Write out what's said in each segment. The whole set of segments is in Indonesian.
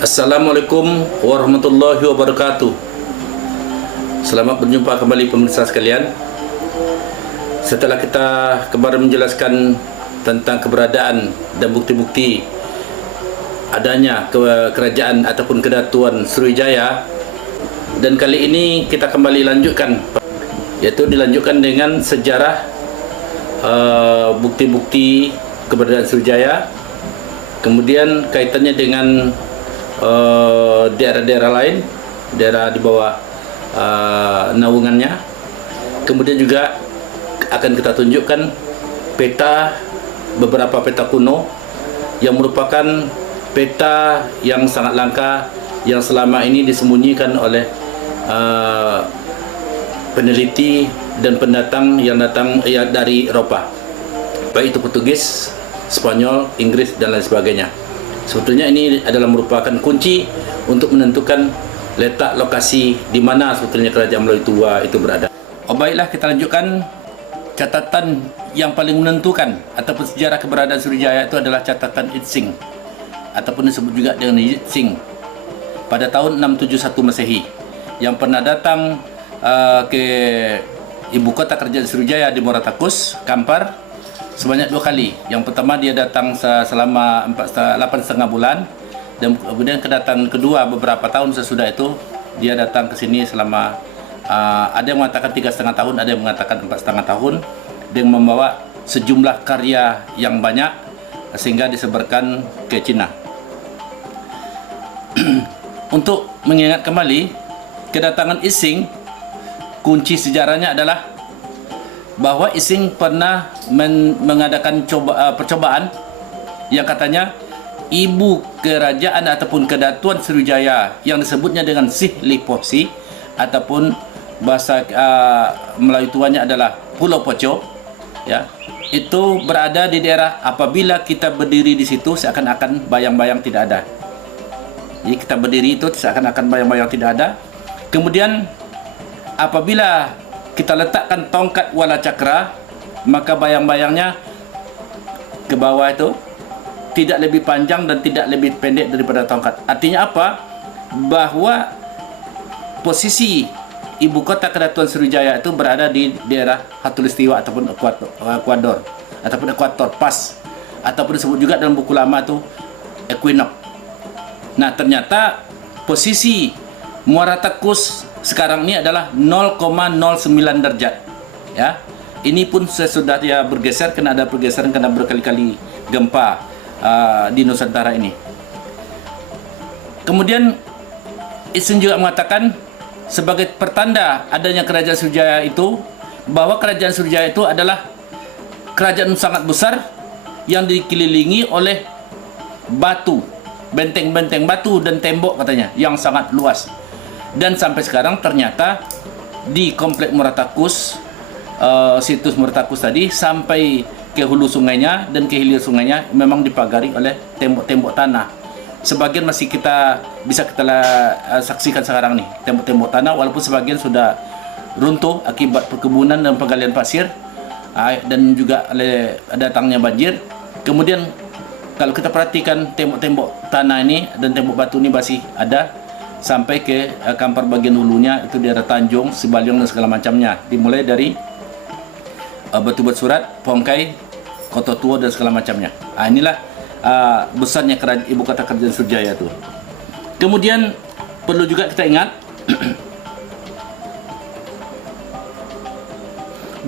Assalamualaikum warahmatullahi wabarakatuh. Selamat berjumpa kembali pemirsa sekalian. Setelah kita kemarin menjelaskan tentang keberadaan dan bukti-bukti adanya kerajaan ataupun kedatuan Sriwijaya, dan kali ini kita kembali lanjutkan, yaitu dilanjutkan dengan sejarah bukti-bukti keberadaan Sriwijaya, kemudian kaitannya dengan daerah-daerah lain, daerah di bawah naungannya. Kemudian juga akan kita tunjukkan peta, beberapa peta kuno yang merupakan peta yang sangat langka, yang selama ini disembunyikan oleh peneliti dan pendatang yang datang dari Eropa, baik itu Portugis, Spanyol, Inggris dan lain sebagainya. Sebetulnya ini adalah merupakan kunci untuk menentukan letak lokasi di mana sebetulnya kerajaan Melayu tua itu berada. Baiklah, kita lanjutkan. Catatan yang paling menentukan ataupun sejarah keberadaan Sriwijaya itu adalah catatan Itsing, ataupun disebut juga dengan Itsing, pada tahun 671 Masehi, yang pernah datang ke ibu kota kerajaan Sriwijaya di Muaratakus, Kampar, sebanyak 2 kali. Yang pertama dia datang selama 8,5 bulan, dan kemudian kedatangan kedua beberapa tahun sesudah itu dia datang ke sini selama ada yang mengatakan 3,5 tahun, ada yang mengatakan 4,5 tahun, dengan membawa sejumlah karya yang banyak sehingga disebarkan ke Cina. Untuk mengingat kembali kedatangan Itsing, kunci sejarahnya adalah bahwa Itsing pernah mengadakan percobaan yang katanya ibu kerajaan ataupun kedatuan Sriwijaya yang disebutnya dengan Sihliposi, ataupun bahasa Melayu tuanya adalah Pulau Poco, ya, itu berada di daerah, apabila kita berdiri di situ seakan-akan bayang-bayang tidak ada. Jadi kita berdiri itu seakan-akan bayang-bayang tidak ada. Kemudian apabila kita letakkan tongkat wala cakra, maka bayang-bayangnya ke bawah itu tidak lebih panjang dan tidak lebih pendek daripada tongkat. Artinya apa? Bahwa posisi ibu kota kedatuan Sriwijaya itu berada di daerah Khatulistiwa ataupun Ekuador, ataupun ekuator pas, ataupun disebut juga dalam buku lama itu equinox. Nah, ternyata posisi Muaratakus sekarang ini adalah 0,09 derajat, ya. Ini pun sesudah dia bergeser, karena ada pergeseran karena berkali-kali gempa di Nusantara ini. Kemudian Itsing juga mengatakan sebagai pertanda adanya kerajaan Sriwijaya itu, bahwa kerajaan Sriwijaya itu adalah kerajaan sangat besar yang dikelilingi oleh batu, benteng-benteng batu dan tembok katanya yang sangat luas. Dan sampai sekarang ternyata di komplek Muaratakus, situs Muaratakus tadi, sampai ke hulu sungainya dan ke hilir sungainya memang dipagari oleh tembok-tembok tanah. Sebagian masih bisa kita saksikan sekarang nih, tembok-tembok tanah, walaupun sebagian sudah runtuh akibat perkebunan dan penggalian pasir dan juga oleh datangnya banjir. Kemudian kalau kita perhatikan tembok-tembok tanah ini dan tembok batu ini masih ada sampai ke Kampar bagian hulunya, itu daerah Tanjung, Sibalong dan segala macamnya, dimulai dari batu-batu surat, Pongkai, Kota Tua dan segala macamnya. Inilah besarnya ibu kota kerajaan Sriwijaya itu. Kemudian perlu juga kita ingat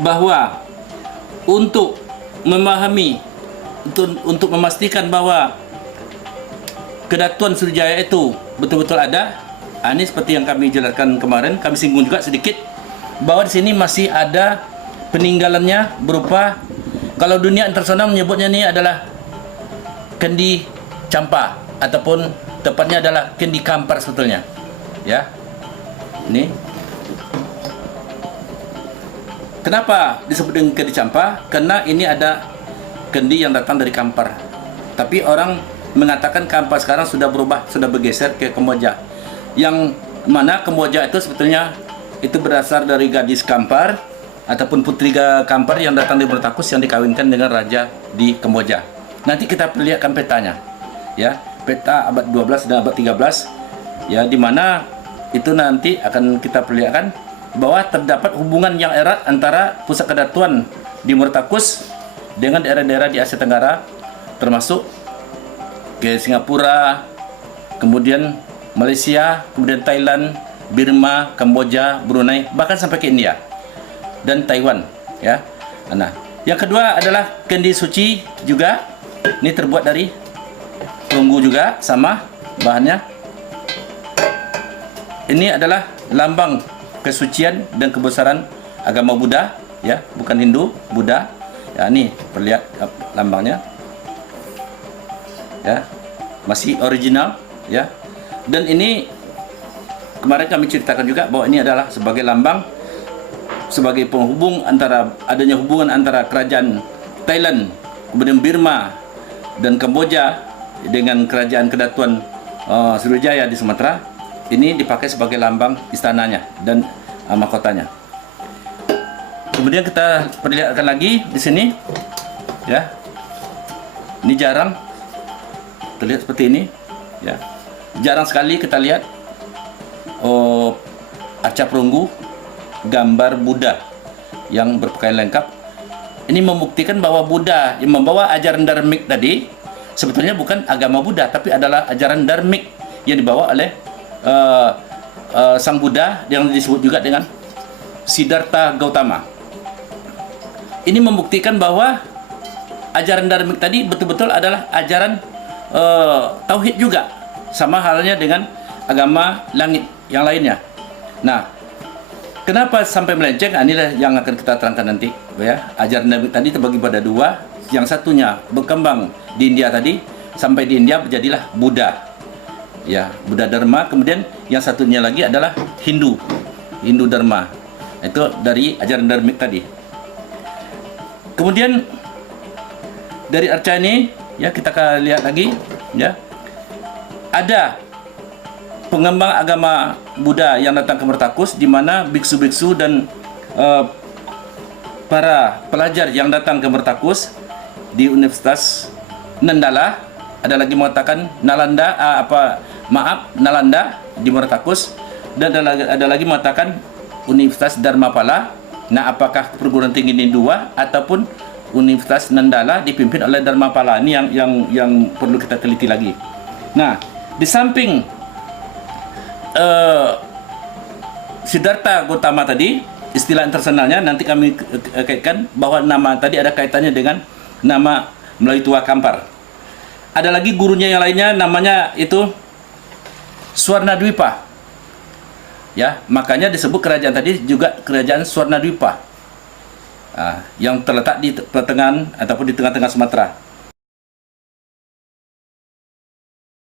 bahwa untuk memahami, untuk memastikan bahwa kedatuan Sriwijaya itu betul-betul ada, ini seperti yang kami jelaskan kemarin, kami singgung juga sedikit bahwa di sini masih ada peninggalannya berupa, kalau dunia internasional menyebutnya ini adalah Candi Champa, ataupun tepatnya adalah Kendi Kampar sebetulnya. Ya. Ini. Kenapa disebut dengan Kendi Champa? Karena ini ada kendi yang datang dari Kampar. Tapi orang mengatakan Kampar sekarang sudah berubah, sudah bergeser ke Kamboja. Yang mana Kamboja itu sebetulnya itu berasal dari gadis Kampar ataupun putri Kampar yang datang di Murtakus yang dikawinkan dengan raja di Kamboja. Nanti kita perlihatkan petanya. Ya, peta abad 12 dan abad 13 ya, di mana itu nanti akan kita perlihatkan bahwa terdapat hubungan yang erat antara pusat kedatuan di Murtakus dengan daerah-daerah di Asia Tenggara, termasuk ke Singapura, kemudian Malaysia, kemudian Thailand, Burma, Kamboja, Brunei, bahkan sampai ke India dan Taiwan. Ya. Nah, yang kedua adalah kendi suci juga. Ini terbuat dari perunggu juga, sama bahannya. Ini adalah lambang kesucian dan kebesaran agama Buddha, ya, bukan Hindu, Buddha. Ya, ini perlihat lambangnya. Ya, masih original, ya. Dan ini kemarin kami ceritakan juga bahwa ini adalah sebagai lambang, sebagai penghubung antara adanya hubungan antara kerajaan Thailand, kemudian Burma dan Kamboja dengan kerajaan kedatuan Sriwijaya di Sumatera. Ini dipakai sebagai lambang istananya dan mahkotanya. Kemudian kita perlihatkan lagi di sini, ya. Ini jarang terlihat seperti ini, ya. Jarang sekali kita lihat arca perunggu gambar Buddha yang berpakaian lengkap. Ini membuktikan bahwa Buddha yang membawa ajaran dharmik tadi sebetulnya bukan agama Buddha, tapi adalah ajaran dharmik yang dibawa oleh Sang Buddha yang disebut juga dengan Siddhartha Gautama. Ini membuktikan bahwa ajaran dharmik tadi betul-betul adalah ajaran tauhid juga, sama halnya dengan agama langit yang lainnya. Nah, kenapa sampai melenceng? Inilah yang akan kita terangkan nanti, ya. Ajaran dharmik tadi terbagi pada dua. Yang satunya berkembang di India tadi, sampai di India menjadilah Buddha, ya, Buddha Dharma. Kemudian yang satunya lagi adalah Hindu Dharma. Itu dari ajaran dharmik tadi. Kemudian dari arca ini, ya, kita akan lihat lagi, ya, ada pengembang agama Buddha yang datang ke Murtakus, di mana biksu-biksu dan para pelajar yang datang ke Murtakus di Universitas Nandala, ada lagi mengatakan Nalanda, Nalanda di Murtakus, dan ada lagi mengatakan Universitas Dharmapala. Nah, apakah perguruan tinggi ini dua ataupun Universitas Nandala dipimpin oleh Dharmapala? Ini yang perlu kita teliti lagi. Nah, di samping Siddhartha Gautama tadi, istilah internasionalnya nanti kami kaitkan bahwa nama tadi ada kaitannya dengan nama Melayu Tua Kampar. Ada lagi gurunya yang lainnya, namanya itu Swarnadwipa. Ya, makanya disebut kerajaan tadi juga kerajaan Swarnadwipa, yang terletak di pertengahan ataupun di tengah-tengah Sumatera.